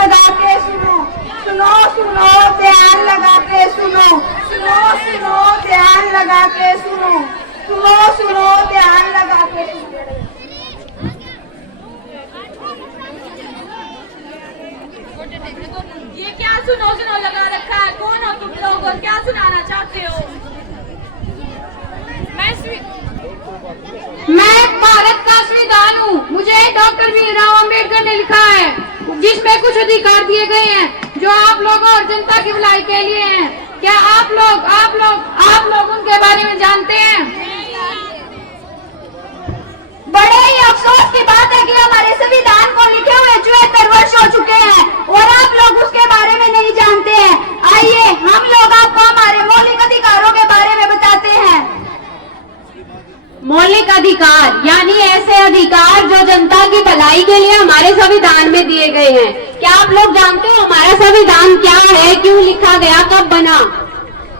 लगा के सुनो, सुनो सुनो ध्यान लगा के सुनो, सुनो सुनो ध्यान लगा के सुनो, सुनो सुनो ध्यान लगा के सुनो। ये क्या सुनो सुनो लगा रखा है? कौन हो तुम लोग और क्या सुनाना चाहते हो? मैं भारत का संविधान हूँ। मुझे डॉक्टर भीमराव अंबेडकर ने लिखा है, जिसमें कुछ अधिकार दिए गए हैं जो आप लोगों और जनता की भलाई के लिए हैं। क्या आप लोग उनके बारे में जानते हैं? बड़े ही अफसोस की बात है कि हमारे संविधान को लिखे हुए 74 वर्ष हो चुके हैं और आप लोग उसके बारे में नहीं जानते हैं। आइए हम लोग आपको हमारे मौलिक अधिकारों के बारे में बताते हैं। मौलिक अधिकार यानी ऐसे अधिकार जो जनता की भलाई के लिए हमारे संविधान में दिए गए हैं। क्या आप लोग जानते हो हमारा संविधान क्या है, क्यों लिखा गया, कब बना?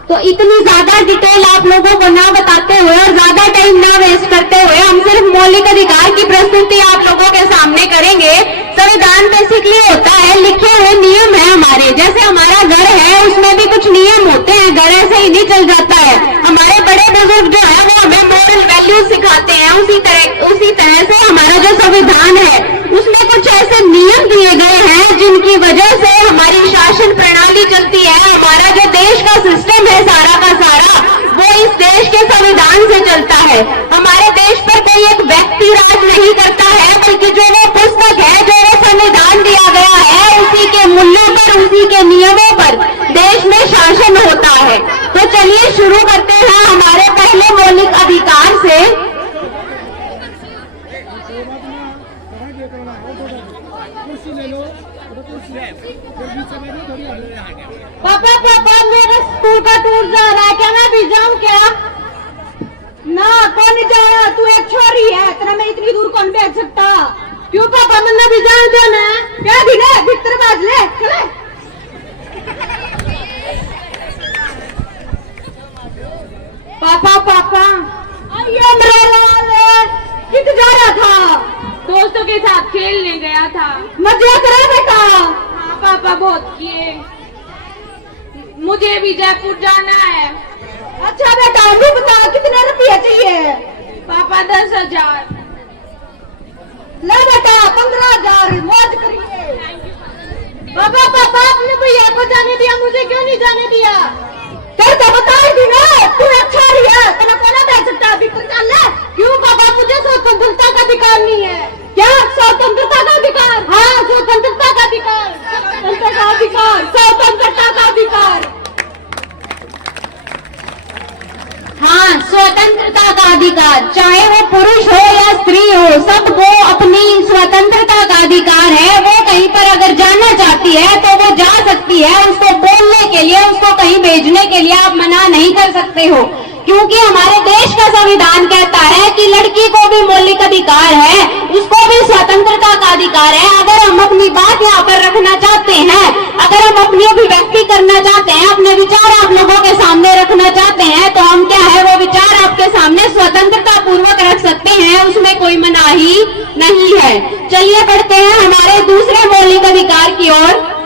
तो इतनी ज्यादा डिटेल आप लोगों को ना बताते हुए और ज्यादा टाइम ना वेस्ट करते हुए हम सिर्फ मौलिक अधिकार की प्रस्तुति आप लोगों के सामने करेंगे। संविधान बेसिकली होता है लिखे हुए नियम है हमारे, जैसे हमारा घर है उसमें भी कुछ नियम होते हैं, घर ऐसे ही नहीं चल जाता है। हमारे बड़े बुजुर्ग जो है वो हमें मॉरल वैल्यूज सिखाते हैं, उसी तरह से हमारा जो संविधान है उसमें कुछ ऐसे नियम दिए गए हैं जिनकी वजह से हमारी शासन प्रणाली चलती है। हमारा जो देश का सिस्टम है सारा का सारा वो इस देश के संविधान से चलता है। हमारे देश पर कोई एक व्यक्ति राज नहीं करता है, बल्कि जो वो पुस्तक है, जो वो संविधान दिया गया है, उसी के मूल्यों पर, उसी के नियमों पर देश में शासन होता है। तो चलिए शुरू करते हैं हमारे पहले मौलिक अधिकार से। पापा मेरा स्कूल का टूर जा रहा है, क्या मैं भी जाऊँ क्या? ना कौन नहीं जाए, तू एक छोरी है, तेरा मैं इतनी दूर कौन भेज सकता? क्यों पापा, मैंने भी जान दो ना। क्या दिखे भीतर बाज ले चले। पापा ये मेरा लाल कित जा रहा था? दोस्तों के साथ खेलने गया था। मजा करा बेटा? हाँ पापा बहुत किए। मुझे भी जयपुर जाना है। अच्छा बेटा अभी बता कितने रुपये चाहिए? पापा 10,000। ले बेटा 15,000 मौज करिए। पापा आपने भैया को जाने दिया, मुझे क्यों नहीं जाने दिया? कर तो बता दी ना, तू अच्छा रही है, तेरा कौन भेज सकता? भीतर चल ले। क्यों पापा, मुझे स्वतंत्रता का अधिकार नहीं है? क्या स्वतंत्रता का अधिकार? हाँ, स्वतंत्रता का अधिकार, स्वतंत्रता का अधिकार, स्वतंत्रता का अधिकार। हाँ, स्वतंत्रता का अधिकार, चाहे वो पुरुष हो या स्त्री हो, सबको अपनी स्वतंत्रता का अधिकार है। वो कहीं पर अगर जाना चाहती है तो वो जा सकती है। उसको बोलने के लिए, उसको कहीं भेजने के लिए आप मना नहीं कर सकते हो, क्योंकि हमारे देश का संविधान कहता है कि लड़की को भी मौलिक अधिकार है, उसको भी स्वतंत्रता का अधिकार है। अगर हम अपनी बात यहाँ पर रखना चाहते हैं, अगर हम अपनी अभिव्यक्ति करना चाहते हैं, अपने विचार आप लोगों के सामने रखना चाहते हैं, तो हम क्या है वो विचार आपके सामने स्वतंत्रता पूर्वक रख सकते हैं, उसमें कोई मनाही नहीं है। चलिए बढ़ते हैं हमारे दूसरे मौलिक अधिकार की ओर।